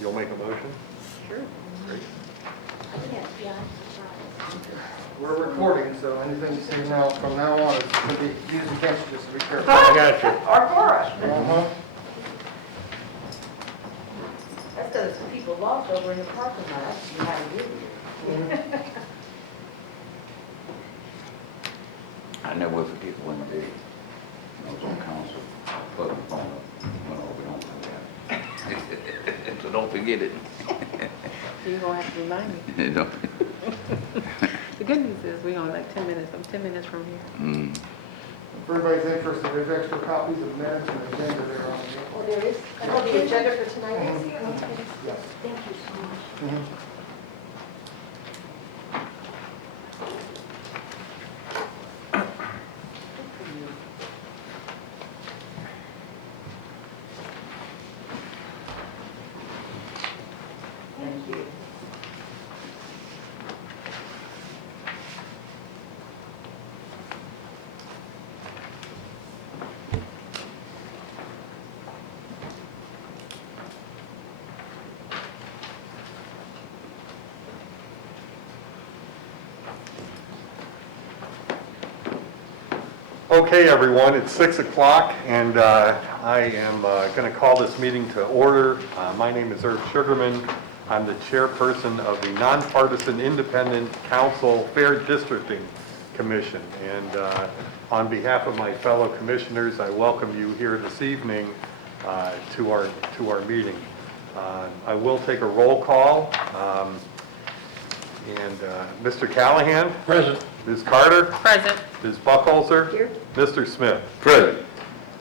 You'll make a motion? Sure. Great. We're recording, so anything you say now, from now on, it's going to be used against you, so be careful. I got you. Or for us. Uh-huh. That's because people lost over in the parking lot. That's what you had to do. I never forget when I was on council, but the phone went over, don't forget. So don't forget it. You're gonna have to remind me. Don't- The good news is we only like 10 minutes. I'm 10 minutes from here. Mm. For everybody's interest, there's extra copies of minutes and agenda there on the. Oh, there is? Oh, the agenda for tonight is Mhm. here? Okay. Yes. Thank you so much. Mhm. Thank you. Okay, everyone, it's 6 o'clock, and I am going to call this meeting to order. My name is Irv Sugarman. I'm the chairperson of the Nonpartisan Independent Council Fair Districting Commission. And on behalf of my fellow commissioners, I welcome you here this evening to our meeting. I will take a roll call. Mr. Callahan? Present. Ms. Carter? Present. Ms. Buckholzer? Here. Mr. Smith? Present.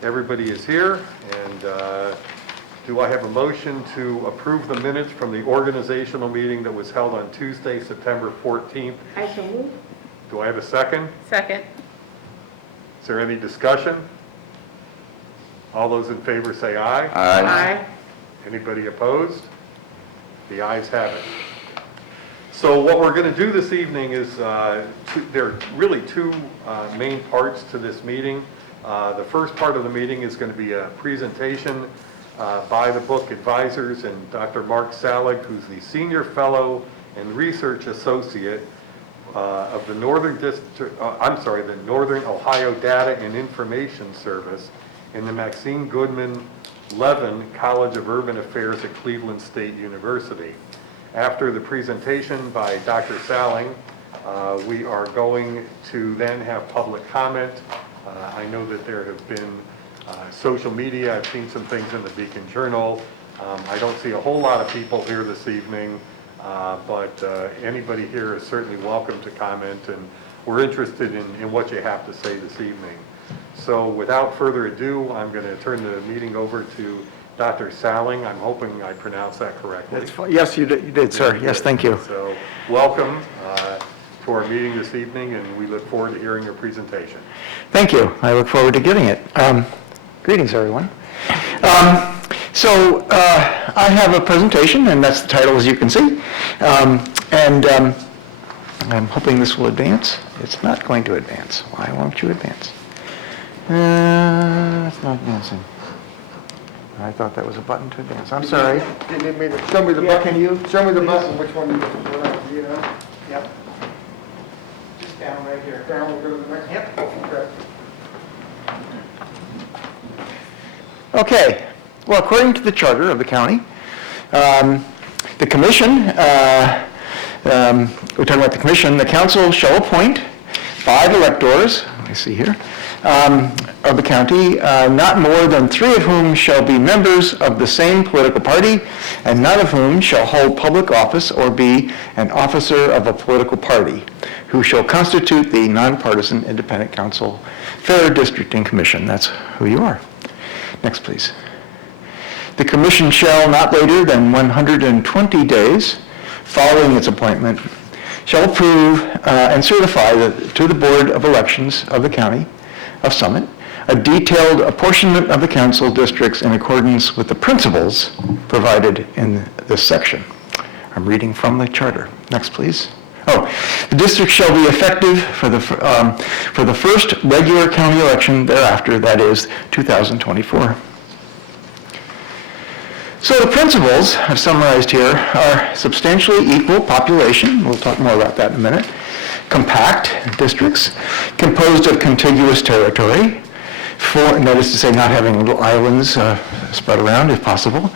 Everybody is here, and do I have a motion to approve the minutes from the organizational meeting that was held on Tuesday, September 14th? I shall move. Do I have a second? Second. Is there any discussion? All those in favor say aye. Aye. Anybody opposed? The ayes have it. So what we're going to do this evening is, there are really two main parts to this meeting. The first part of the meeting is going to be a presentation by the book advisors and Dr. Mark Salig, who's the Senior Fellow and Research Associate of the Northern Ohio Data and Information Service in the Maxine Goodman Levin College of Urban Affairs at Cleveland State University. After the presentation by Dr. Saling, we are going to then have public comment. I know that there have been social media. I've seen some things in the Beacon Journal. I don't see a whole lot of people here this evening, but anybody here is certainly welcome to comment, and we're interested in what you have to say this evening. So without further ado, I'm going to turn the meeting over to Dr. Saling. I'm hoping I pronounced that correctly. That's fine. Yes, you did, sir. Yes, thank you. So welcome to our meeting this evening, and we look forward to hearing your presentation. Thank you. I look forward to giving it. Greetings, everyone. So I have a presentation, and that's the title, as you can see. I'm hoping this will advance. It's not going to advance. Why won't you advance? It's not advancing. I thought that was a button to advance. I'm sorry. You need me to show me the Yeah, button? can you? Show me the Please. button, which one you know? Yep. Just down right here. Down, we'll go to the next one. Yep. Okay. Okay. Well, according to the charter of the county, the commission, we're talking about the commission, the council shall appoint 5 electors, I see here, of the county, not more than 3 of whom shall be members of the same political party, and none of whom shall hold public office or be an officer of a political party, who shall constitute the Nonpartisan Independent Council Fair Districting Commission. That's who you are. Next, please. The commission shall, not later than 120 days following its appointment, shall approve and certify to the Board of Elections of the County of Summit a detailed apportionment of the council districts in accordance with the principles provided in this section. I'm reading from the charter. Next, please. Oh, the district shall be effective for the first regular county election thereafter, that is 2024. So the principles I've summarized here are substantially equal population, we'll talk more about that in a minute, compact districts composed of contiguous territory, and that is to say not having little islands spread around if possible,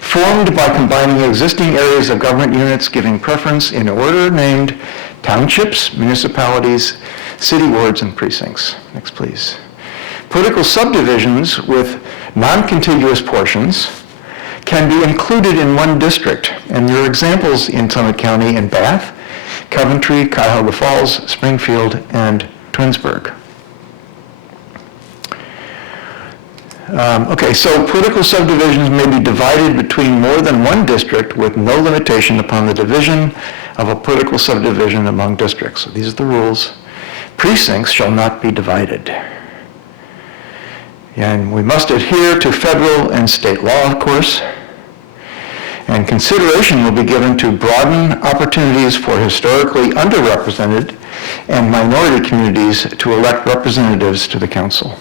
formed by combining existing areas of government units giving preference in order named townships, municipalities, city wards, and precincts. Next, please. Political subdivisions with non-contiguous portions can be included in one district, and there are examples in Summit County and Bath, Coventry, Cuyahoga Falls, Springfield, and Twinsburg. Okay, so political subdivisions may be divided between more than one district with no limitation upon the division of a political subdivision among districts. So these are the rules. Precincts shall not be divided. And we must adhere to federal and state law, of course. And consideration will be given to broaden opportunities for historically underrepresented and minority communities to elect representatives to the council.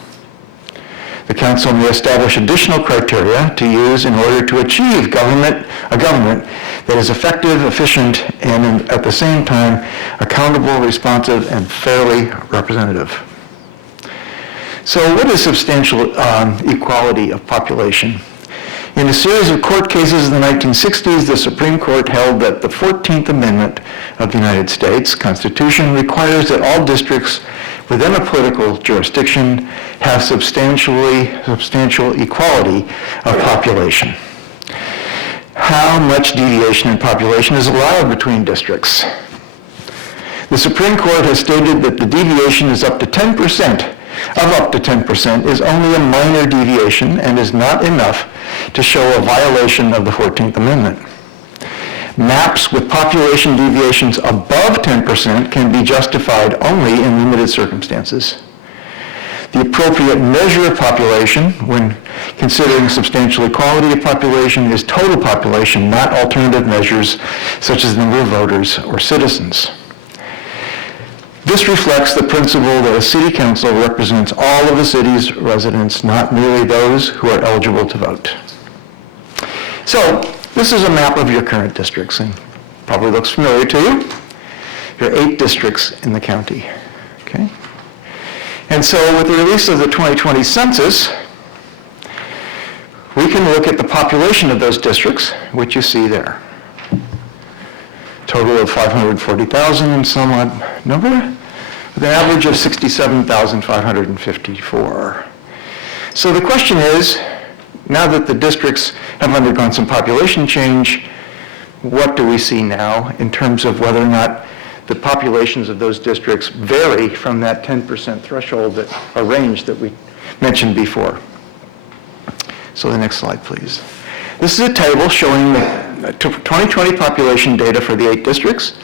The council may establish additional criteria to use in order to achieve a government that is effective, efficient, and at the same time accountable, responsive, and fairly representative. So what is substantial equality of population? In a series of court cases in the 1960s, the Supreme Court held that the 14th Amendment of the United States Constitution requires that all districts within a political jurisdiction have substantial equality of population. How much deviation in population is allowed between districts? The Supreme Court has stated that the deviation is up to 10%. Up to 10% is only a minor deviation and is not enough to show a violation of the 14th Amendment. Maps with population deviations above 10% can be justified only in limited circumstances. The appropriate measure of population when considering substantial equality of population is total population, not alternative measures such as the number of voters or citizens. This reflects the principle that a city council represents all of the city's residents, not merely those who are eligible to vote. So, this is a map of your current districts, and probably looks familiar to you. There are 8 districts in the county, okay? And so, with the release of the 2020 census, we can look at the population of those districts, which you see there. Total of 540,000 and some odd number, with an average of 67,554. So the question is, now that the districts have undergone some population change, what do we see now in terms of whether or not the populations of those districts vary from that 10% threshold, a range that we mentioned before? So the next slide, please. This is a table showing the 2020 population data for the 8 districts,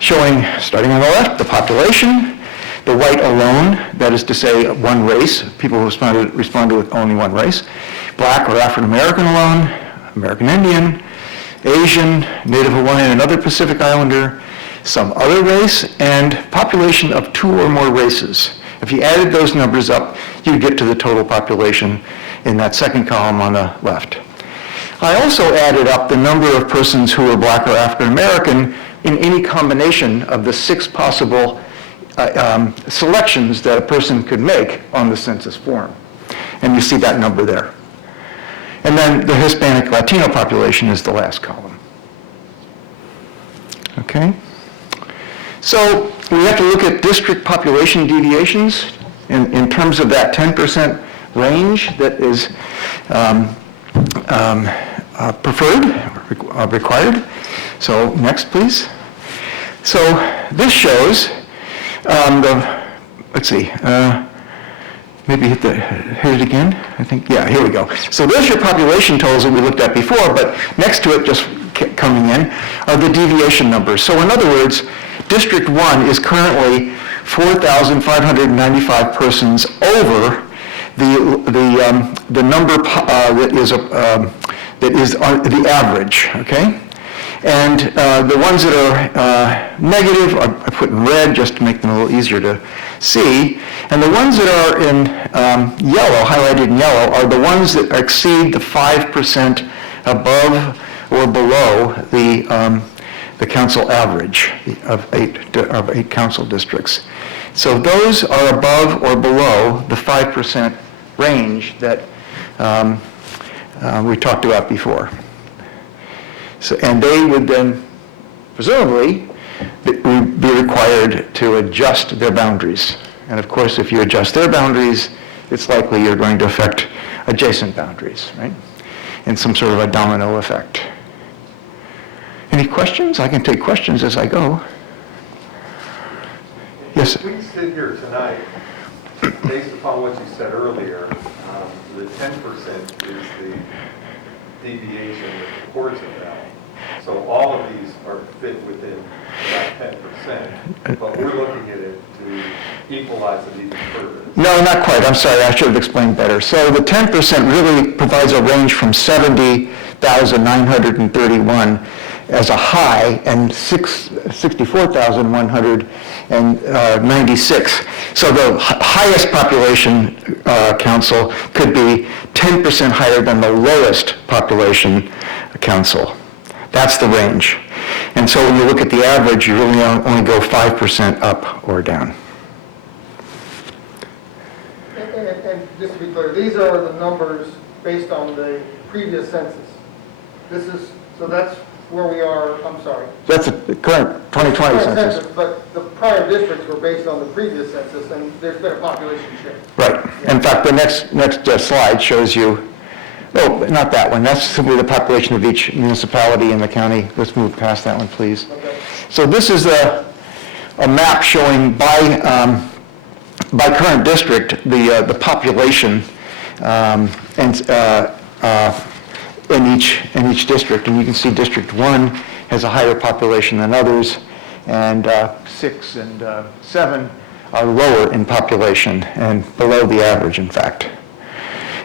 showing, starting on the left, the population, the white alone, that is to say one race, people who responded with only one race, black or African American alone, American Indian, Asian, Native Hawaiian, another Pacific Islander, some other race, and population of 2 or more races. If you added those numbers up, you'd get to the total population in that second column on the left. I also added up the number of persons who were black or African American in any combination of the 6 possible selections that a person could make on the census form. And you see that number there. And then the Hispanic Latino population is the last column. Okay? So we have to look at district population deviations in terms of that 10% range that is preferred, required. So next, please. So this shows let's see, maybe hit it again, I think, yeah, here we go. So there's your population totals that we looked at before, but next to it, just coming in, are the deviation numbers. So in other words, District 1 is currently 4,595 persons over the number that is the average, okay? And the ones that are negative I put in red just to make them a little easier to see. And the ones that are in yellow, highlighted in yellow, are the ones that exceed the 5% above or below the council average of eight council districts. So those are above or below the 5% range that we talked about before. So, and they would then presumably be required to adjust their boundaries. And of course, if you adjust their boundaries, it's likely you're going to affect adjacent boundaries, right? In some sort of a domino effect. Any questions? I can take questions as I go. Yes? If we sit here tonight, based upon what you said earlier, the 10% is the deviation that the courts have found. So all of these are fit within that 10%, but we're looking at it to equalize it even further. No, not quite. I'm sorry. I should have explained better. So the 10% really provides a range from 70,931 as a high and 64,196. So the highest population council could be 10% higher than the lowest population council. That's the range. And so when you look at the average, you really only go 5% up or down. And just to be clear, these are the numbers based on the previous census. So that's where we are, I'm sorry. That's the current 2020 Current census. But the prior districts were based on the previous census, and there's been a population shift. Right. In fact, the next slide shows you, oh, not that one. That's simply the population of each municipality in the county. Let's move past that one, please. Okay. So this is a map showing by current district the population in each district, and you can see District 1 has a higher population than others, and 6 and 7 are lower in population and below the average, in fact.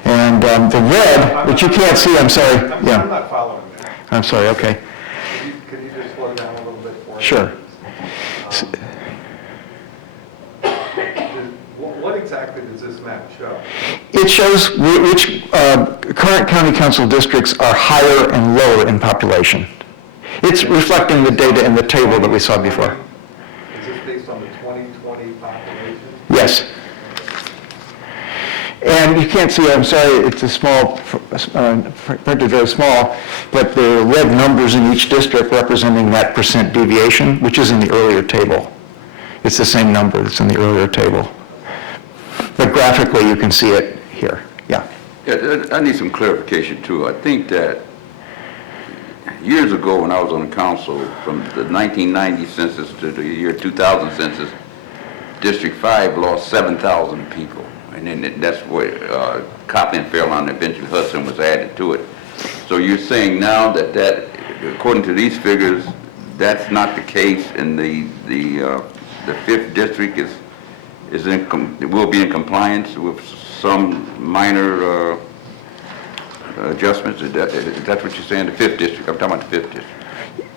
And the red, which you can't see, I'm sorry. I'm Yeah, not following that. I'm sorry. Okay, Could you just slow down a little bit for me? sure. What exactly does this map show? It shows which current county council districts are higher and lower in population. It's reflecting the data in the table that we saw before. Is this based on the 2020 population? Yes. And you can't see, I'm sorry, it's a small, printed very small, but the red numbers in each district representing that percent deviation, which is in the earlier table. It's the same number that's in the earlier table. But graphically, you can see it here. Yeah. Yeah, I need some clarification too. I think that years ago when I was on the council, from the 1990 census to the year 2000 census, District 5 lost 7,000 people. And then that's where Copley and Fairlawn and eventually Hudson was added to it. So you're saying now that according to these figures, that's not the case, and the 5th district will be in compliance with some minor adjustments? Is that what you're saying, the 5th district? I'm talking about the 5th district.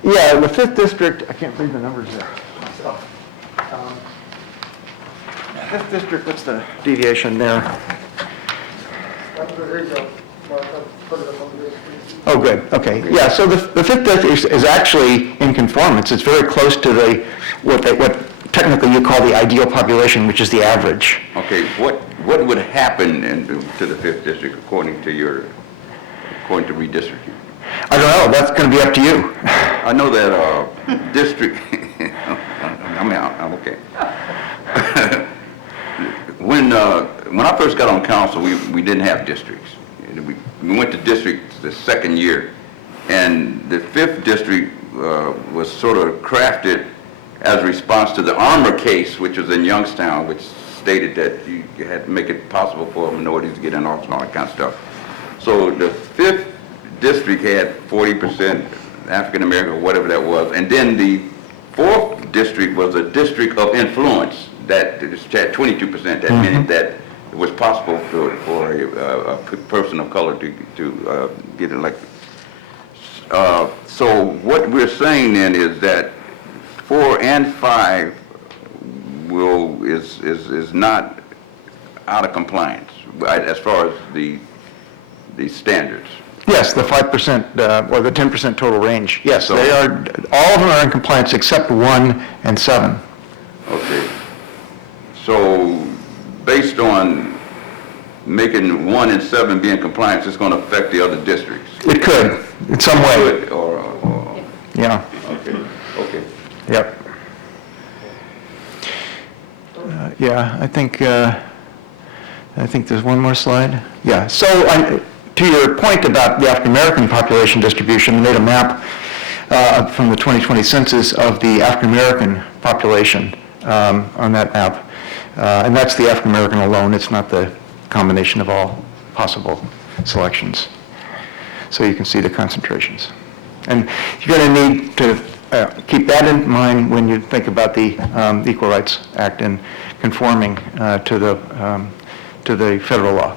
Yeah, the 5th district, I can't read the numbers there myself. 5th district, what's the deviation there? There you go. Mark, I'll put it up on the screen. Oh, good, okay. Yeah, so the 5th district is actually in conformance. It's very close to what technically you call the ideal population, which is the average. Okay, what would happen to the 5th district according to redistricting? I don't know, that's going to be up to you. I know that district, I'm okay. When I first got on council, we didn't have districts. We went to districts the second year, and the 5th district was sort of crafted as a response to the Armour case, which was in Youngstown, which stated that you had to make it possible for minorities to get in office and all that kind of stuff. So the 5th district had 40% African American, or whatever that was, and then the 4th district was a district of influence that had 22%. That meant that it was possible for a person of color to get elected. So what we're saying then is that 4 and 5 is not out of compliance as far as the standards. Yes, the 5% or the 10% total range. Yes, So- they are, all of them are in compliance except 1 and 7. Okay. So based on making 1 and 7 be in compliance, it's going to affect the other districts? It could, in some way. Could, or, Yeah, okay, okay. yep. Yeah, I think there's one more slide. Yeah, so to your point about the African-American population distribution, we made a map from the 2020 census of the African-American population on that map. And that's the African-American alone, it's not the combination of all possible selections. So you can see the concentrations. And you're going to need to keep that in mind when you think about the Equal Rights Act and conforming to the federal law.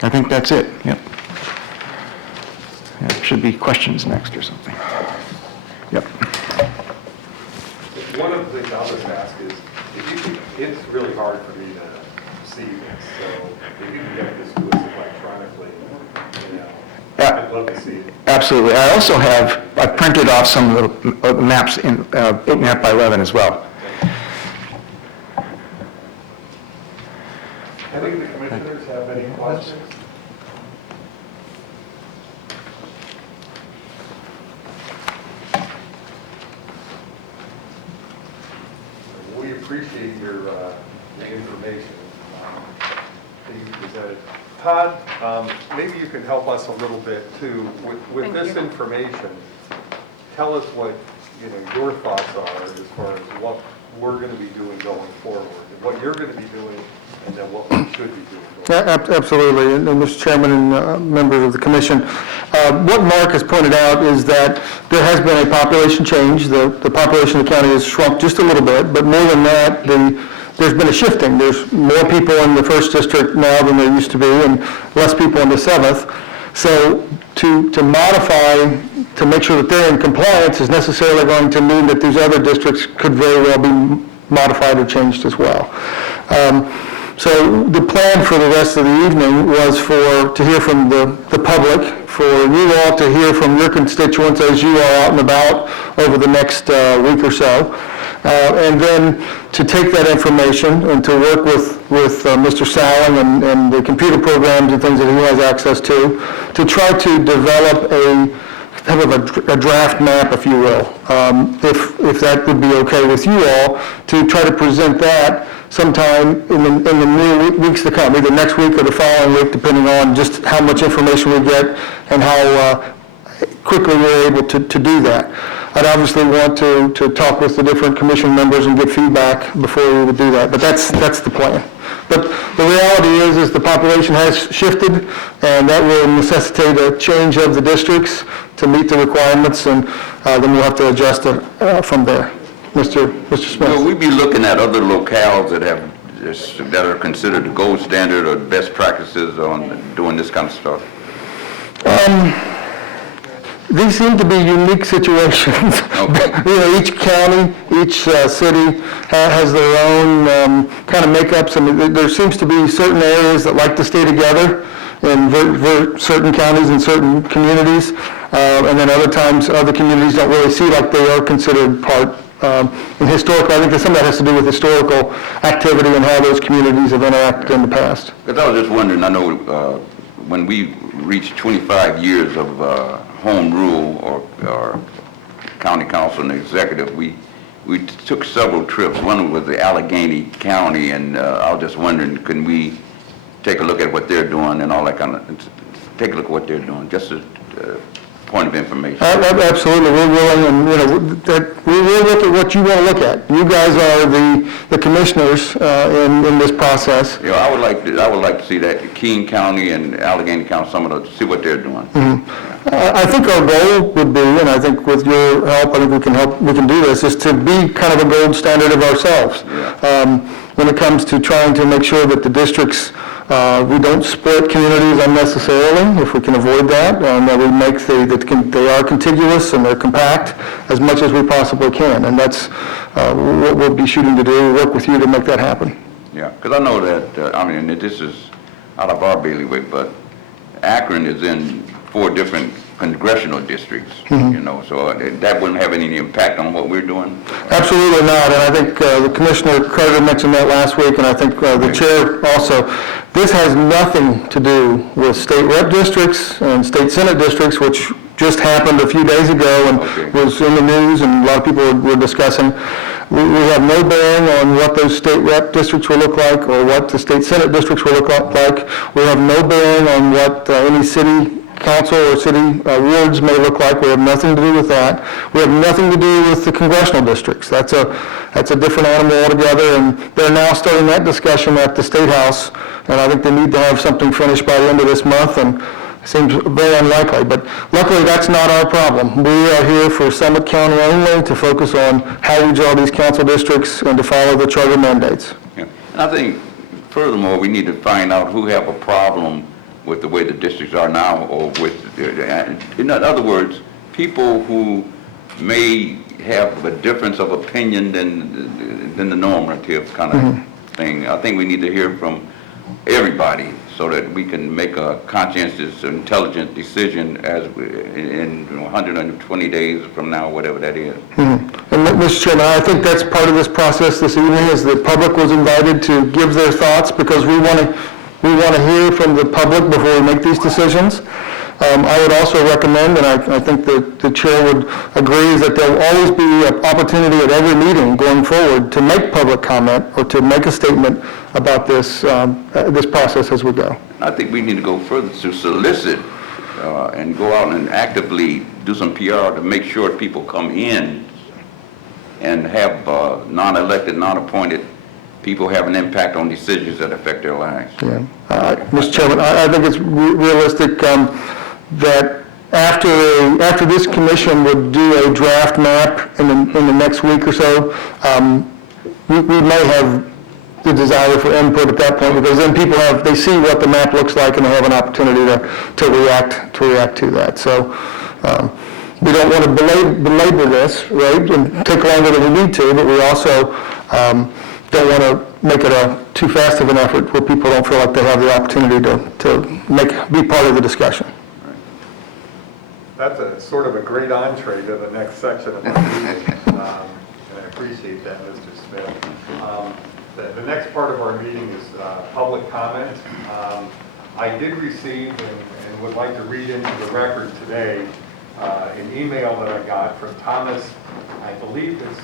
I think that's it, yep. Yeah, should be questions next or something. Yep. One of the things I'll just ask is, if you could, it's really hard for me to see this, so if you can get this to us electronically, Yeah. I'd love to see it. Absolutely. I also I printed off some of the maps in 8 map by 11 as well. Any of the commissioners have any questions? We appreciate your information that you presented. Todd, maybe you can help us a little bit too with Thank this you. information. Tell us what your thoughts are as far as what we're going to be doing going forward, and what you're going to be doing, and then what we should be doing. Absolutely, and Mr. Chairman and members of the commission. What Mark has pointed out is that there has been a population change. The population of the county has shrunk just a little bit, but more than that, there's been a shifting. There's more people in the 1st district now than there used to be, and less people in the 7th. So to modify, to make sure that they're in compliance is necessarily going to mean that these other districts could very well be modified or changed as well. So the plan for the rest of the evening was to hear from the public, for you all to hear from your constituents as you are out and about over the next week or so, and then to take that information and to work with Mr. Sowling and the computer programs and things that he has access to try to develop kind of a draft map, if you will, if that would be okay with you all, to try to present that sometime in the near weeks to come, either next week or the following week, depending on just how much information we get and how quickly we're able to do that. I'd obviously want to talk with the different commission members and get feedback before we would do that, but that's the plan. But the reality is the population has shifted, and that will necessitate a change of the districts to meet the requirements, and then we'll have to adjust it from there. Mr. Smith. Will we be looking at other locales that are considered the gold standard or best practices on doing this kind of stuff? These seem to be unique situations. Okay. Each county, each city has their own kind of makeups. I mean, there seems to be certain areas that like to stay together in certain counties and certain communities, and then other times other communities don't really see like they are considered part. And historically, I think that some of that has to do with historical activity and how those communities have interacted in the past. Because I was just wondering, I know when we reached 25 years of home rule or county council and executive, we took several trips. One was the Allegheny County, and I was just wondering, can we take a look at what they're doing and all that kind of, take a look at what they're doing, just a point of information. Absolutely, we're willing, and we will look at what you want to look at. You guys are the commissioners in this process. You know, I would like to see that Keene County and Allegheny County, see what they're doing. I think our goal would be, and I think with your help, I think we can do this, is to be kind of a gold standard of ourselves. When it comes to trying to make sure that the districts, we don't split communities unnecessarily, if we can avoid that, and that we make they are contiguous and they're compact as much as we possibly can. And that's what we'll be shooting to do, work with you to make that happen. Yeah, because I know that, this is out of our bailiwick, but Akron is in 4 different congressional districts, you know, so that wouldn't have any impact on what we're doing. Absolutely not, and I think the Commissioner Carter mentioned that last week, and I think the Chair also. This has nothing to do with state rep districts and state senate districts, which just happened a few days ago and Okay. was in the news, and a lot of people were discussing. We have no bearing on what those state rep districts will look like or what the state senate districts will look like. We have no bearing on what any city council or city wards may look like. We have nothing to do with that. We have nothing to do with the congressional districts. That's a different animal altogether, and they're now starting that discussion at the State House, and I think they need to have something finished by the end of this month, and it seems very unlikely. But luckily, that's not our problem. We are here for Summit County only to focus on how we draw these council districts and to follow the charter mandates. Yeah. And I think furthermore, we need to find out who have a problem with the way the districts are now, or with, in other words, people who may have a difference of opinion than the normative kind of thing. I think we need to hear from everybody so that we can make a conscientious, intelligent decision in 120 days from now, whatever that is. And Mr. Chairman, I think that's part of this process this evening, is the public was invited to give their thoughts, because we want to hear from the public before we make these decisions. I would also recommend, and I think that the chair would agree, is that there will always be an opportunity at every meeting going forward to make public comment or to make a statement about this process as we go. I think we need to go further to solicit and go out and actively do some PR to make sure people come in and have non-elected, non-appointed people have an impact on decisions that affect their lives. Yeah. Mr. Chairman, I think it's realistic that after this commission would do a draft map in the next week or so, we may have the desire for input at that point, because then people they see what the map looks like and they have an opportunity to react to that. So we don't want to belabor this, right, and take longer than we need to, but we also don't want to make it too fast of an effort where people don't feel like they have the opportunity to be part of the discussion. That's a sort of a great entree to the next section of our meeting, and I appreciate that, Mr. Smith. The next part of our meeting is public comment. I did receive and would like to read into the record today an email that I got from Thomas, I believe it's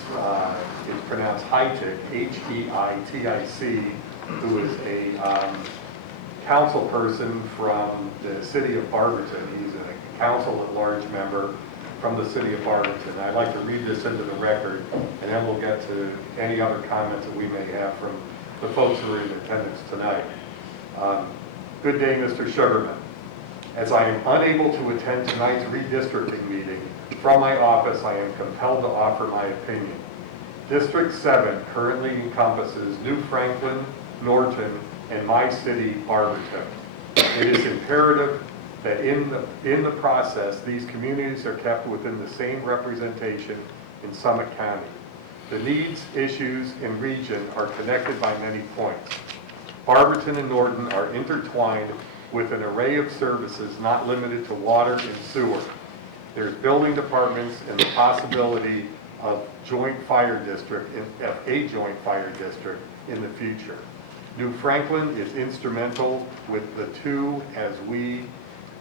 pronounced Heitic, Heitic, who is a council person from the city of Barberton. He's a council at-large member from the city of Barberton. I'd like to read this into the record, and then we'll get to any other comments that we may have from the folks who are in attendance tonight. Good day, Mr. Sugarman. As I am unable to attend tonight's redistricting meeting, from my office I am compelled to offer my opinion. District 7 currently encompasses New Franklin, Norton, and my city, Barberton. It is imperative that in the process, these communities are kept within the same representation in Summit County. The needs, issues, and region are connected by many points. Barberton and Norton are intertwined with an array of services not limited to water and sewer. There's building departments and the possibility of a joint fire district in the future. New Franklin is instrumental with the two as we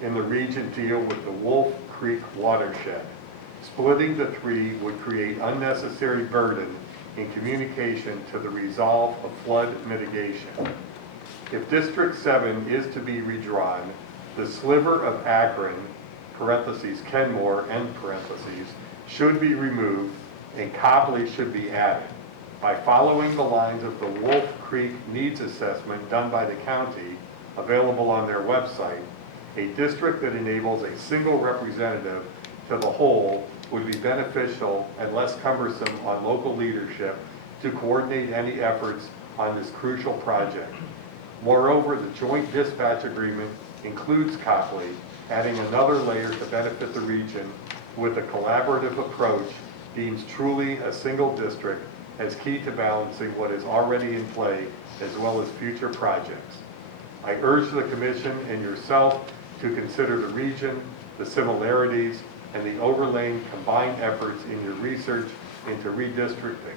in the region deal with the Wolf Creek watershed. Splitting the three would create unnecessary burden in communication to the resolve of flood mitigation. If District 7 is to be redrawn, the sliver of Akron, parentheses, Kenmore, end parentheses, should be removed and Copley should be added. By following the lines of the Wolf Creek needs assessment done by the county, available on their website, a district that enables a single representative to the whole would be beneficial and less cumbersome on local leadership to coordinate any efforts on this crucial project. Moreover, the joint dispatch agreement includes Copley, adding another layer to benefit the region with a collaborative approach deems truly a single district as key to balancing what is already in play as well as future projects. I urge the commission and yourself to consider the region, the similarities, and the overlaying combined efforts in your research into redistricting.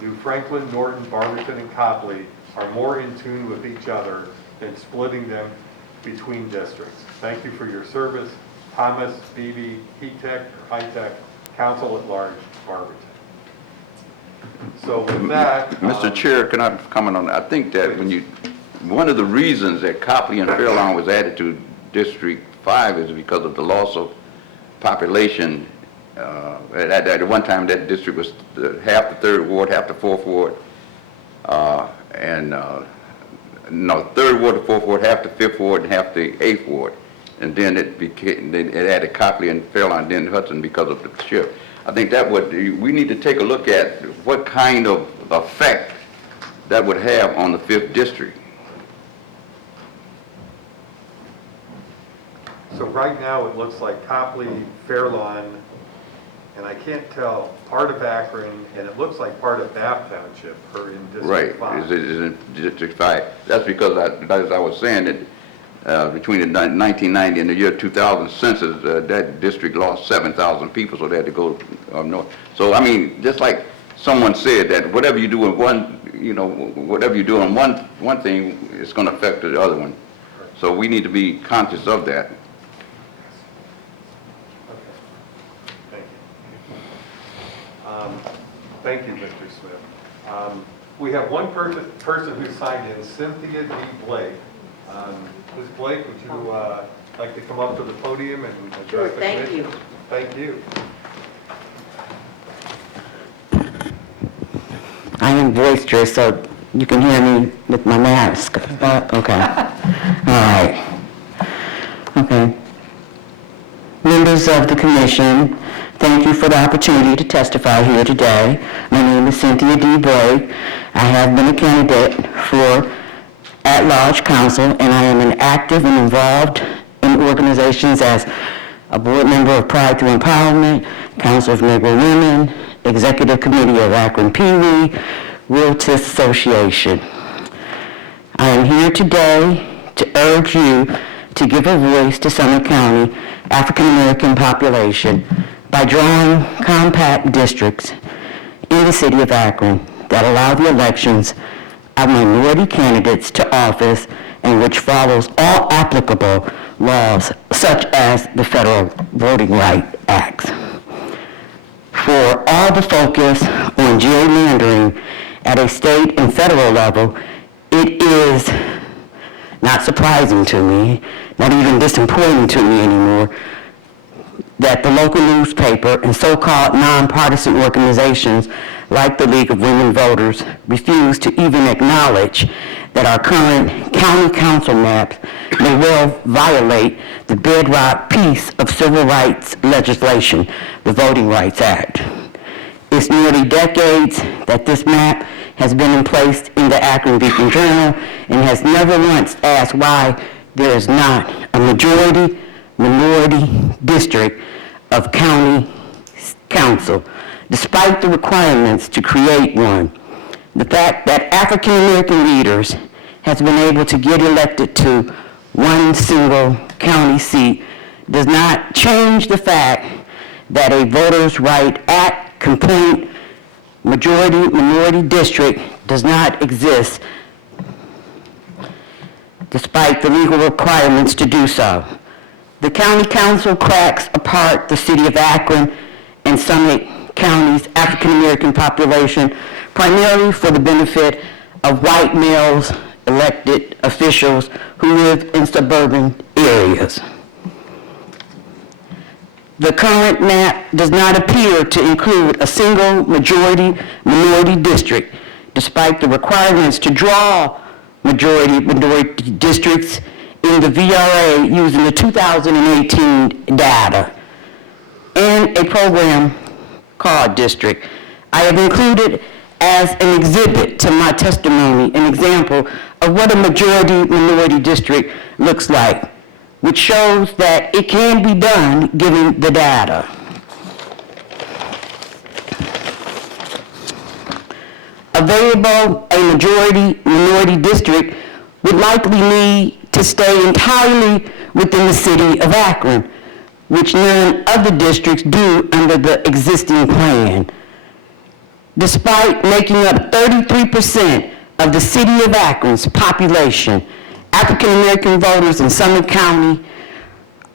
New Franklin, Norton, Barberton, and Copley are more in tune with each other than splitting them between districts. Thank you for your service. Thomas Beebe, Tech or High Tech, Council at Large, Barberton. So with that, Mr. Chair, can I comment on that? I think that one of the reasons that Copley and Fairlawn was added to District 5 is because of the loss of population. At one time, that district was half the 3rd Ward, half the 4th Ward, no, 3rd Ward, the 4th Ward, half the 5th Ward, and half the 8th Ward. And then it added Copley and Fairlawn, then Hudson because of the shift. I think we need to take a look at what kind of effect that would have on the 5th District. so right now it looks like Copley, Fairlawn, and I can't tell, part of Akron, and it looks like part of Bath Township are in Right, District 5. is in District 5. That's because, as I was saying, that between the 1990 and the year 2000 census, that district lost 7,000 people, so they had to go north. So, I mean, just like someone said, that whatever you do in whatever you do on one thing, it's going to affect the other one. So we need to be conscious of that. Thank you, Mr. Smith. We have one person who signed in, Cynthia D. Blake. Ms. Blake, would you like to come up to the podium and address Sure, the thank commission? you. Thank you. I am boisterous, so you can hear me with my mask. Okay. All right. Okay. Members of the commission, thank you for the opportunity to testify here today. My name is Cynthia D. Blake. I have been a candidate for at-large council, and I am an active and involved in organizations as a board member of Pride Through Empowerment, Council of Neighborhood Women, Executive Committee of Akron Pee-wee, Realtors Association. I am here today to urge you to give a voice to Summit County African American population by drawing compact districts in the city of Akron that allow the elections of minority candidates to office and which follows all applicable laws such as the Federal Voting Rights Act. For all the focus on gerrymandering at a state and federal level, it is not surprising to me, not even disappointing to me anymore, that the local newspaper and so-called nonpartisan organizations like the League of Women Voters refuse to even acknowledge that our current county council maps may well violate the bedrock piece of civil rights legislation, the Voting Rights Act. It's nearly decades that this map has been in place in the Akron Beacon Journal and has never once asked why there is not a majority minority district of county council, despite the requirements to create one. The fact that African American leaders has been able to get elected to one single county seat does not change the fact that a Voters' Right Act complaint majority minority district does not exist, despite the legal requirements to do so. The county council cracks apart the city of Akron and Summit County's African American population primarily for the benefit of white males, elected officials who live in suburban areas. The current map does not appear to include a single majority minority district, despite the requirements to draw majority minority districts in the VRA using the 2018 data and a program called district. I have included as an exhibit to my testimony an example of what a majority minority district looks like, which shows that it can be done given the data. Available a majority minority district would likely need to stay entirely within the city of Akron, which none of the districts do under the existing plan. Despite making up 33% of the city of Akron's population, African American voters in Summit County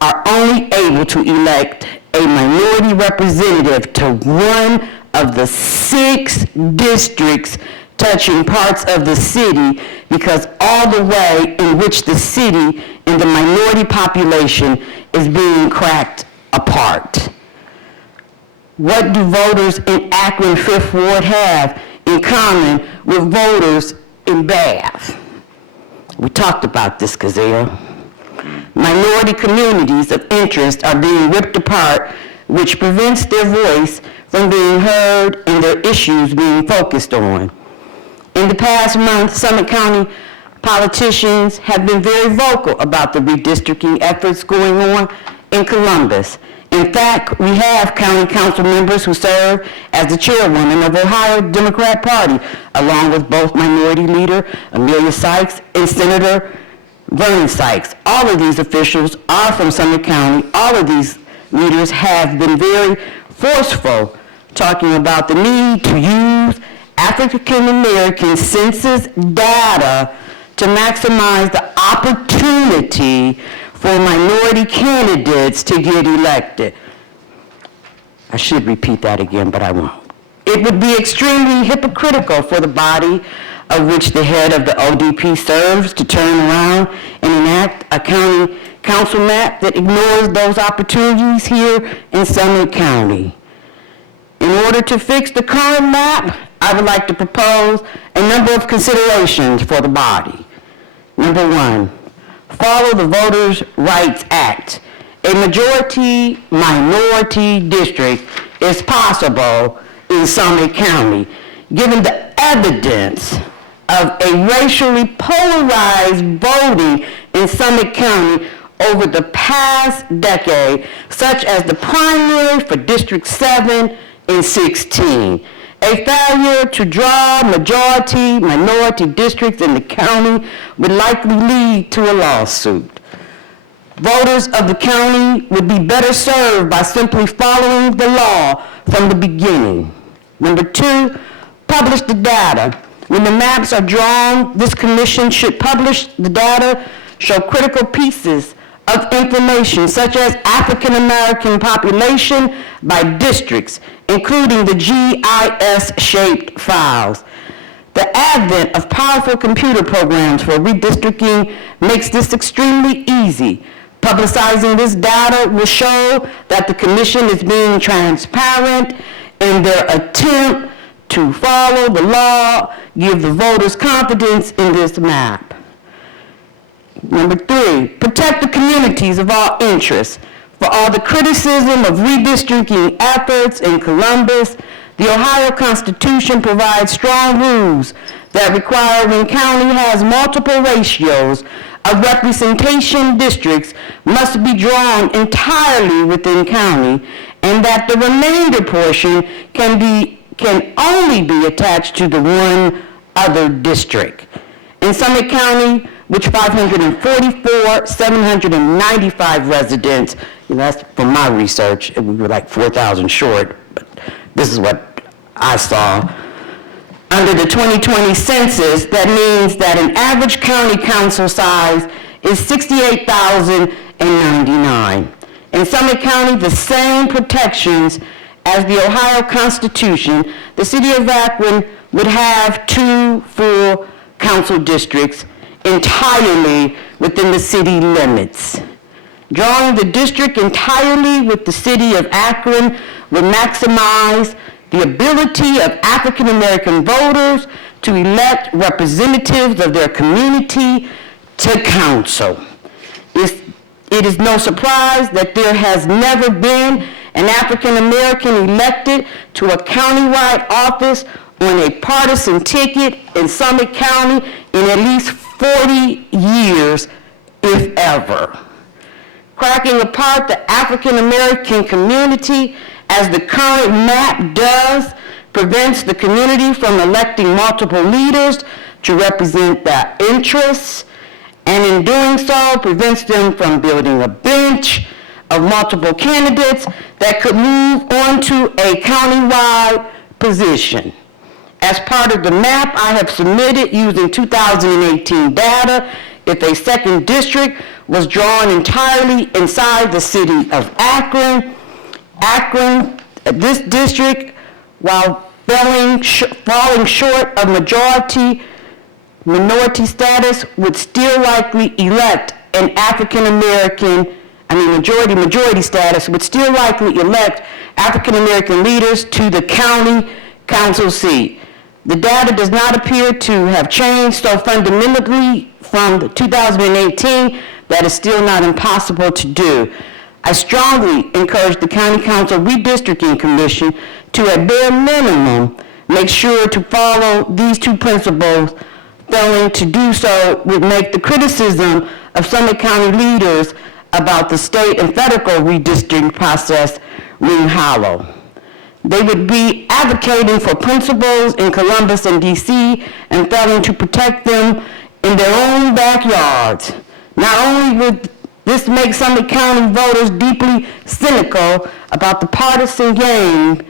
are only able to elect a minority representative to one of the 6 districts touching parts of the city, because all the way in which the city and the minority population is being cracked apart. What do voters in Akron Fifth Ward have in common with voters in Bath? We talked about this, Kazia. Minority communities of interest are being ripped apart, which prevents their voice from being heard and their issues being focused on. In the past month, Summit County politicians have been very vocal about the redistricting efforts going on in Columbus. In fact, we have county council members who serve as the chairwoman of Ohio Democrat Party, along with both Minority Leader Amelia Sykes and Senator Vernon Sykes. All of these officials are from Summit County. All of these leaders have been very forceful, talking about the need to use African American census data to maximize the opportunity for minority candidates to get elected. I should repeat that again, but I won't. It would be extremely hypocritical for the body of which the head of the ODP serves to turn around and enact a county council map that ignores those opportunities here in Summit County. In order to fix the current map, I would like to propose a number of considerations for the body. Number 1, follow the Voters' Rights Act. A majority-minority district is possible in Summit County, given the evidence of a racially polarized voting in Summit County over the past decade, such as the primary for District 7 and 16. A failure to draw majority-minority districts in the county would likely lead to a lawsuit. Voters of the county would be better served by simply following the law from the beginning. Number 2, publish the data. When the maps are drawn, this commission should publish the data, show critical pieces of information such as African American population by districts, including the GIS-shaped files. The advent of powerful computer programs for redistricting makes this extremely easy. Publicizing this data will show that the commission is being transparent in their attempt to follow the law, give the voters confidence in this map. Number 3, protect the communities of all interest. For all the criticism of redistricting efforts in Columbus, the Ohio Constitution provides strong rules that require when county has multiple ratios of representation, districts must be drawn entirely within county, and that the remainder portion can only be attached to the one other district. In Summit County, which 795 residents, that's from my research, we were like 4,000 short, but this is what I saw. Under the 2020 census, that means that an average county council size is 68,099. In Summit County, the same protections as the Ohio Constitution, the city of Akron would have 2 full council districts entirely within the city limits. Drawing the district entirely with the city of Akron would maximize the ability of African American voters to elect representatives of their community to council. It is no surprise that there has never been an African American elected to a countywide office on a partisan ticket in Summit County in at least 40 years, if ever. Cracking apart the African American community as the current map does prevents the community from electing multiple leaders to represent their interests. and in doing so prevents them from building a bench of multiple candidates that could move on to a countywide position. As part of the map I have submitted using 2018 data, if a second district was drawn entirely inside the city of Akron, this district, while falling short of minority status, would still likely elect an majority status, would still likely elect African-American leaders to the county council seat. The data does not appear to have changed so fundamentally from the 2018 that is still not impossible to do. I strongly encourage the County Council Redistricting Commission to, at bare minimum, make sure to follow these two principles. Failing to do so would make the criticism of Summit County leaders about the state and federal redistricting process ring hollow. They would be advocating for principles in Columbus and D.C. and failing to protect them in their own backyards. Not only would this make Summit County voters deeply cynical about the partisan game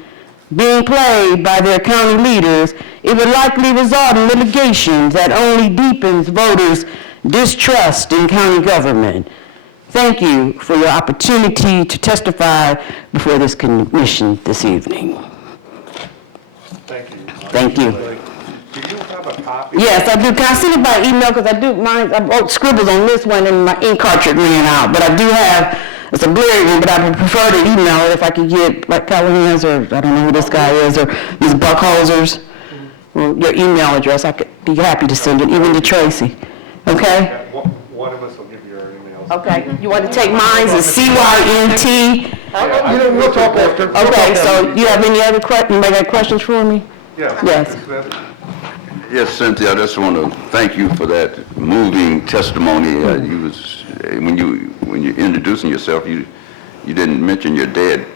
being played by their county leaders, it would likely result in litigation that only deepens voters' distrust in county government. Thank you for your opportunity to testify before this commission this evening. Thank you. Thank you. Do you have a copy? Yes, I do. Can I send it by email? Because I do mine. I wrote scribbles on this one and my ink cartridge ran out. But I do have, it's a blurry one, but I would prefer to email it if I could get like Callahan's or I don't know who this guy is or Ms. Buckholzer's. Well, your email address. I could be happy to send it, even to Tracy. Okay? Yeah, one of us will give you our emails. Okay. You want to take mine? It's CYNT. We'll talk after. Okay, so you have any other questions? Anybody got questions for me? Yes. Yes. Yes, Cynthia, I just want to thank you for that moving testimony. When you're introducing yourself, you didn't mention your dead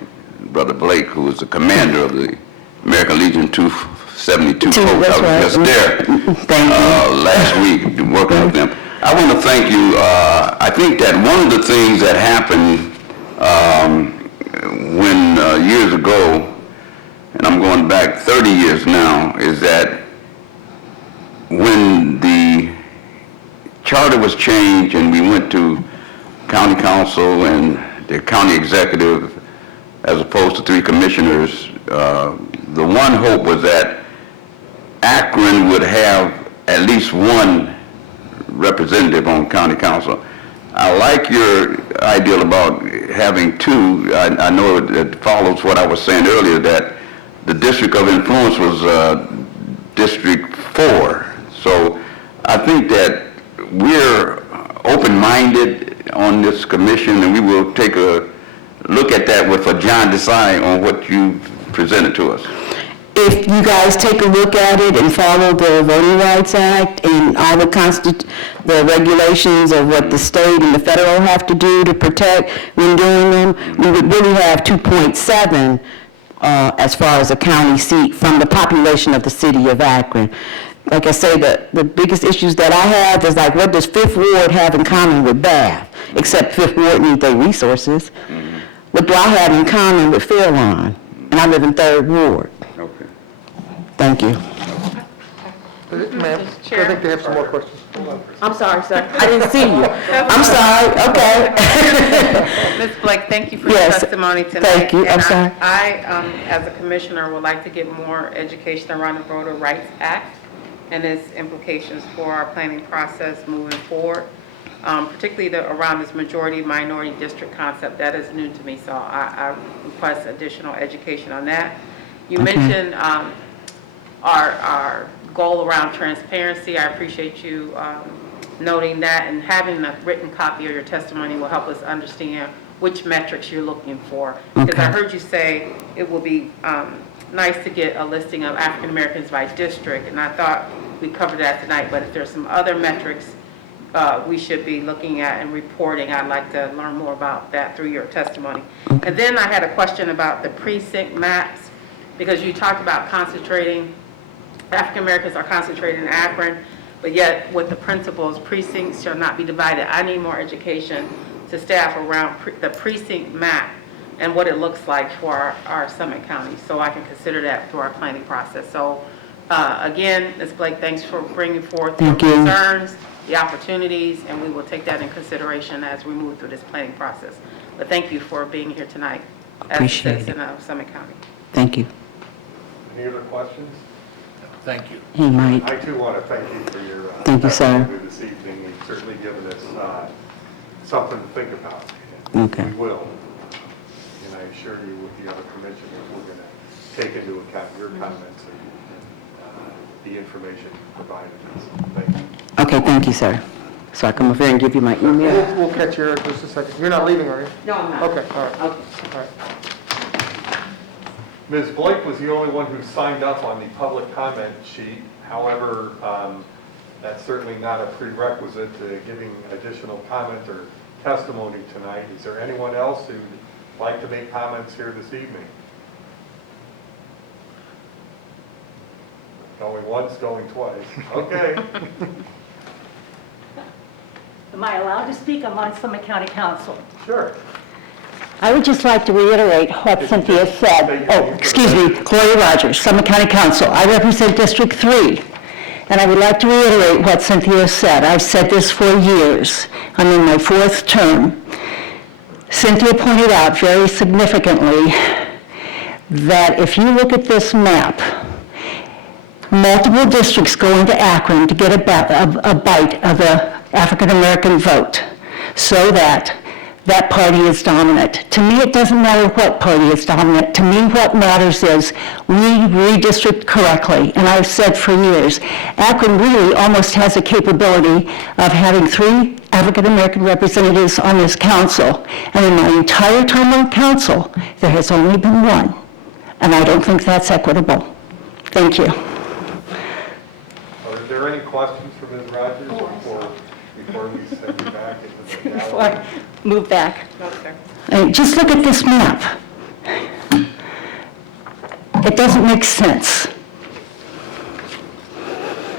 brother Blake, who was the commander of the American Legion 272 Post. I was just there last week working with them. I want to thank you. I think that one of the things that happened when years ago, and I'm going back 30 years now, is that when the charter was changed and we went to county council and the county executive as opposed to 3 commissioners, the one hope was that Akron would have at least one representative on county council. I like your idea about having 2. I know it follows what I was saying earlier, that the district of influence was District 4. So I think that we're open-minded on this commission, and we will take a look at that with a John Desai on what you presented to us. If you guys take a look at it and follow the Voting Rights Act and all the regulations of what the state and the federal have to do to protect when doing them, we would really have 2.7 as far as a county seat from the population of the city of Akron. Like I say, the biggest issues that I have is like, what does 5th Ward have in common with Bath? Except 5th Ward needs their resources. Mm-hmm. What do I have in common with Fairlawn? And I live in 3rd Ward. Okay. Thank you. Ma'am, I think they have some more questions. I'm sorry, sir. I didn't see you. I'm sorry. Okay. Ms. Blake, thank you for your Yes, testimony tonight. thank you. I'm And sorry. I, as a commissioner, would like to get more education around the Voting Rights Act and its implications for our planning process moving forward, particularly around this majority-minority district concept. That is new to me, so I request additional education on that. You mentioned our goal around transparency. I appreciate you noting that, and having a written copy of your testimony will help us understand which metrics you're looking for. Because I heard you say it will be nice to get a listing of African Americans by district, and I thought we covered that tonight, but if there's some other metrics we should be looking at and reporting, I'd like to learn more about that through your testimony. And then I had a question about the precinct maps, because you talked about concentrating, African Americans are concentrated in Akron, But yet, with the principles, precincts shall not be divided. I need more education to staff around the precinct map and what it looks like for our Summit County, so I can consider that through our planning process. So, again, Ms. Blake, thanks for bringing forth your Thank you. concerns, the opportunities, and we will take that in consideration as we move through this planning process. But thank you for being here tonight as a Appreciate it. citizen of Summit County. Thank you. Any other questions? Thank you. Hey, Mike. I too want to thank you for your Thank you, sir. testimony this evening. You've certainly given us something to think about. Okay. We will. And I assure you with the other commissioners, we're going to take into account your comments and the information you provided us. Thank you. Okay, thank you, sir. So I come over here and give you my email? We'll catch you in just a second. You're not leaving, are you? No, I'm not. Okay, all right, Okay. all right. Ms. Blake was the only one who signed up on the public comment sheet. However, that's certainly not a prerequisite to giving additional comment or testimony tonight. Is there anyone else who'd like to make comments here this evening? Going once, going twice. Okay. Am I allowed to speak? I'm on Summit County Council. Sure. I would just like to reiterate what Cynthia said. Oh, excuse me, Gloria Rogers, Summit County Council. I represent District 3, and I would like to reiterate what Cynthia said. I've said this for years. I'm in my 4th term. Cynthia pointed out very significantly that if you look at this map, multiple districts go into Akron to get a bite of the African-American vote, so that party is dominant. To me, it doesn't matter what party is dominant. To me, what matters is we redistrict correctly. And I've said for years, Akron really almost has a capability of having 3 African-American representatives on this council. And in my entire term on council, there has only been 1. And I don't think that's equitable. Thank you. Are there any questions for Ms. Rogers before we send you back into the Before I move back. No, sir. Just look at this map. It doesn't make sense. If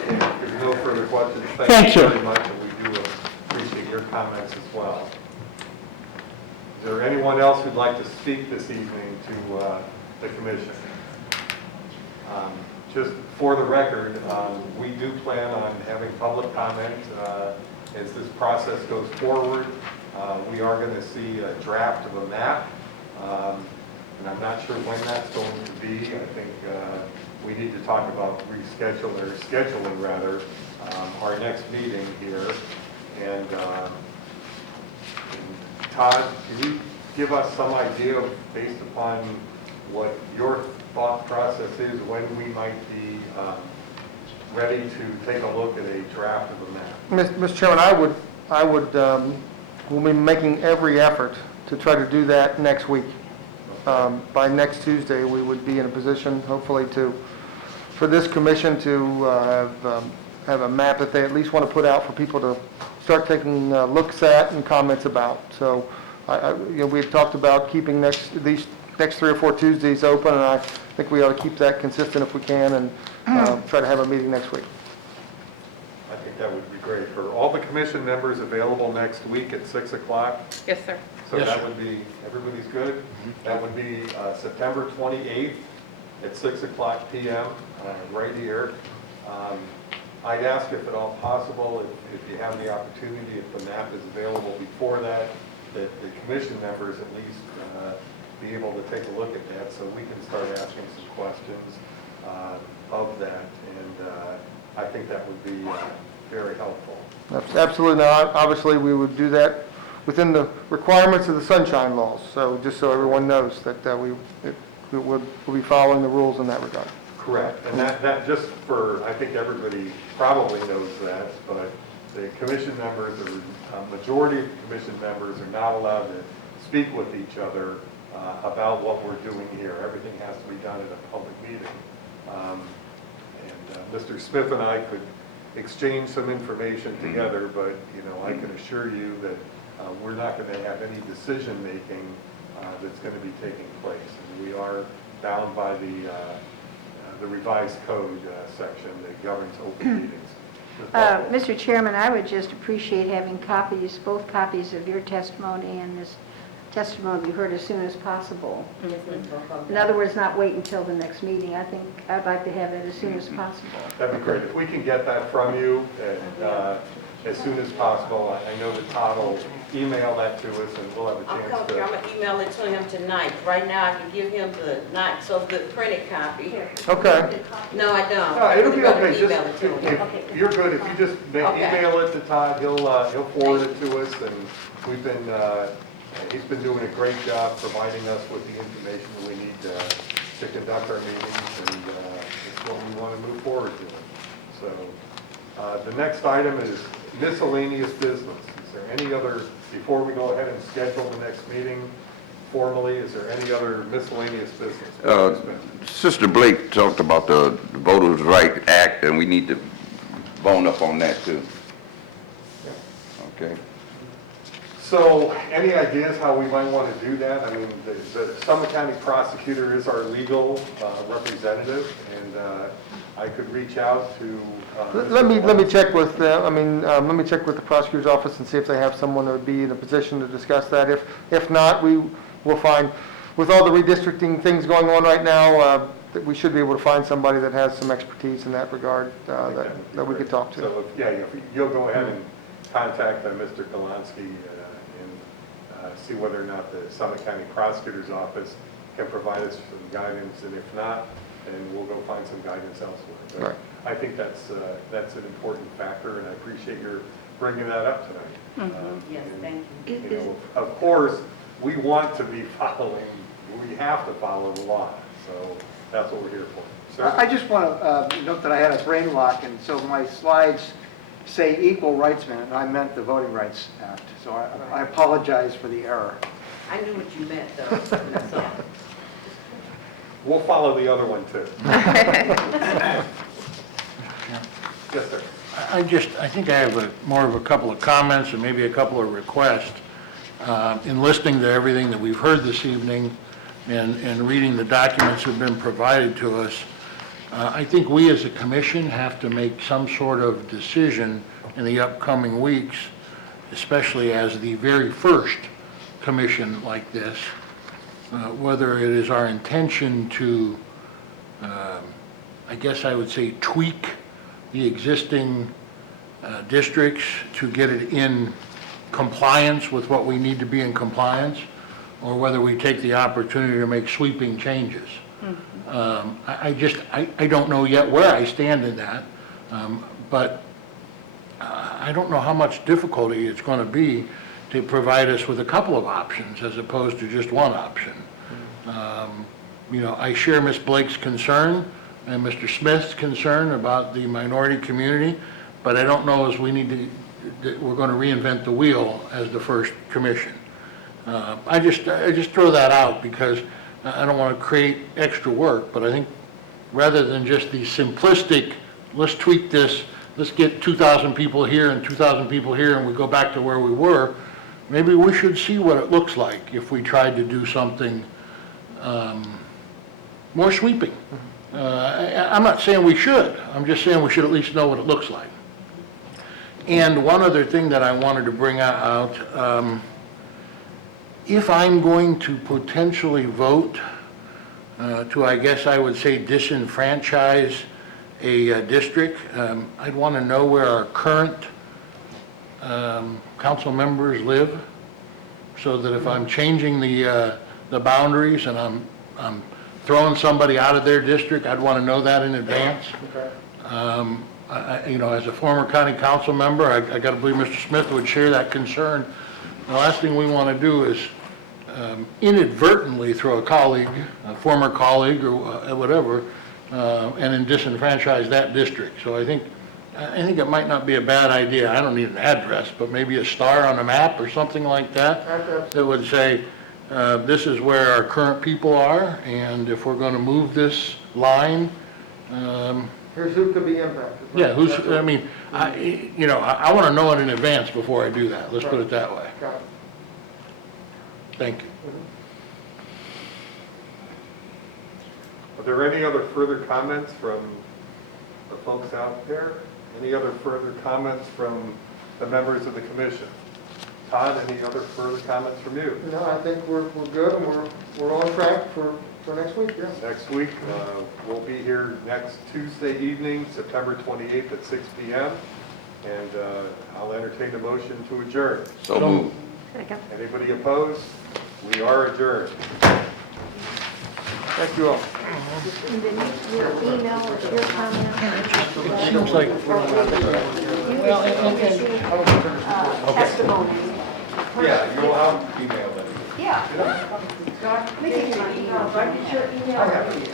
there's no further questions, Thank thank you you. very much, and we do appreciate your comments as well. Is there anyone else who'd like to speak this evening to the commission? Just for the record, we do plan on having public comment as this process goes forward. We are going to see a draft of a map, and I'm not sure when that's going to be. I think we need to talk about scheduling rather, our next meeting here. And Todd, can you give us some idea, based upon what your thought process is, when we might be ready to take a look at a draft of a map? Mr. Chairman, we'll be making every effort to try to do that next week. By next Tuesday, we would be in a position, hopefully, for this commission to have a map that they at least want to put out for people to start taking looks at and comments about. So, we had talked about keeping these next 3 or 4 Tuesdays open, and I think we ought to keep that consistent if we can, and try to have a meeting next week. I think that would be great. For all the commission members available next week at 6 o'clock, Yes, sir. so Yes, that sir. would be, everybody's good? That would be September 28th at 6 o'clock PM, right here. I'd ask if at all possible, if you have the opportunity, if the map is available before that the commission members at least be able to take a look at that, so we can start asking some questions of that, and I think that would be very helpful. Absolutely not. Obviously, we would do that within the requirements of the sunshine laws, so just so everyone knows that we'll be following the rules in that regard. Correct, and that just for, I think everybody probably knows that, but the commission members, or a majority of the commission members, are not allowed to speak with each other about what we're doing here. Everything has to be done at a public meeting. Mr. Smith and I could exchange some information together, but I can assure you that we're not going to have any decision-making that's going to be taking place. And we are bound by the revised code section that governs open meetings. Mr. Chairman, I would just appreciate having copies, both copies of your testimony and this testimony be heard as soon as possible. In other words, not wait until the next meeting. I think I'd like to have it as soon as possible. That'd be great. If we can get that from you as soon as possible, I know that Todd will email that to us and we'll have a I'll chance come to. here, I'm gonna email it to him tonight. Right now, I can give him the not so good printed copy. Okay. No, I don't. No, it'll be I'm gonna okay. Email it to him. If you're good, if you just Okay. email it to Todd, he'll forward it to us, and we've been, he's been doing a great job providing us with the information that we need to conduct our meetings, and it's what we want to move forward to. So, the next item is miscellaneous business. Is there any other, before we go ahead and schedule the next meeting formally, is there any other miscellaneous business? Sister Blake talked about the Voters' Right Act, and we need to bone up on that too. Okay. So, any ideas how we might want to do that? I mean, the Summit County Prosecutor is our legal representative, and I could reach out to. Let me check with, let me check with the prosecutor's office and see if they have someone that would be in a position to discuss that. If not, we will find, with all the redistricting things going on right now, that we should be able to find somebody that has some expertise in that regard, that we could talk to. So, if you'll go ahead and contact Mr. Galansky and see whether or not the Summit County Prosecutor's Office can provide us some guidance, and if not, then we'll go find some guidance elsewhere. But Right. I think that's an important factor, and I appreciate your bringing that up tonight. Yes, thank you. You know, of course, we want to be following, we have to follow the law, so that's what we're here for. Sir? I just want to note that I had a brain lock, and so my slides say Equal Rights Minute, and I meant the Voting Rights Act. So I apologize for the error. I knew what you meant, though. That's all. We'll follow the other one, too. Yes, sir. I think I have more of a couple of comments and maybe a couple of requests. In listening to everything that we've heard this evening and reading the documents that have been provided to us, I think we as a commission have to make some sort of decision in the upcoming weeks, especially as the very first commission like this, whether it is our intention to, I guess I would say, tweak the existing districts to get it in compliance with what we need to be in compliance, or whether we take the opportunity to make sweeping changes. I don't know yet where I stand in that, but I don't know how much difficulty it's going to be to provide us with a couple of options as opposed to just one option. I share Ms. Blake's concern and Mr. Smith's concern about the minority community, but I don't know as we're going to reinvent the wheel as the first commission. I just throw that out because I don't want to create extra work, but I think rather than just the simplistic, let's tweak this, let's get 2,000 people here and 2,000 people here and we go back to where we were, maybe we should see what it looks like if we tried to do something more sweeping. I'm not saying we should, I'm just saying we should at least know what it looks like. And one other thing that I wanted to bring out, if I'm going to potentially vote to, I guess I would say, disenfranchise a district, I'd want to know where our current council members live, so that if I'm changing the boundaries and I'm throwing somebody out of their district, I'd want to know that in advance. As a former county council member, I got to believe Mr. Smith would share that concern. The last thing we want to do is inadvertently throw a colleague, a former colleague or whatever, and then disenfranchise that district. So I think it might not be a bad idea. I don't need an address, but maybe a star on a map or something like that that would say, this is where our current people are, and if we're going to move this line, Here's who could be impacted. yeah, I want to know it in advance before I do that. Let's put it that way. Got it. Thank you. Are there any other further comments from the folks out there? Any other further comments from the members of the commission? Todd, any other further comments from you? No, I think we're good, and we're on track for next week, yes. Next week, we'll be here next Tuesday evening, September 28th at 6 p.m. And I'll entertain a motion to adjourn. So moved. Anybody opposed? We are adjourned. Thank you all. And then your email with your comment. Seems like Testimony. Yeah, you'll have email it. Yeah. Mickey, my email, right? Get your email.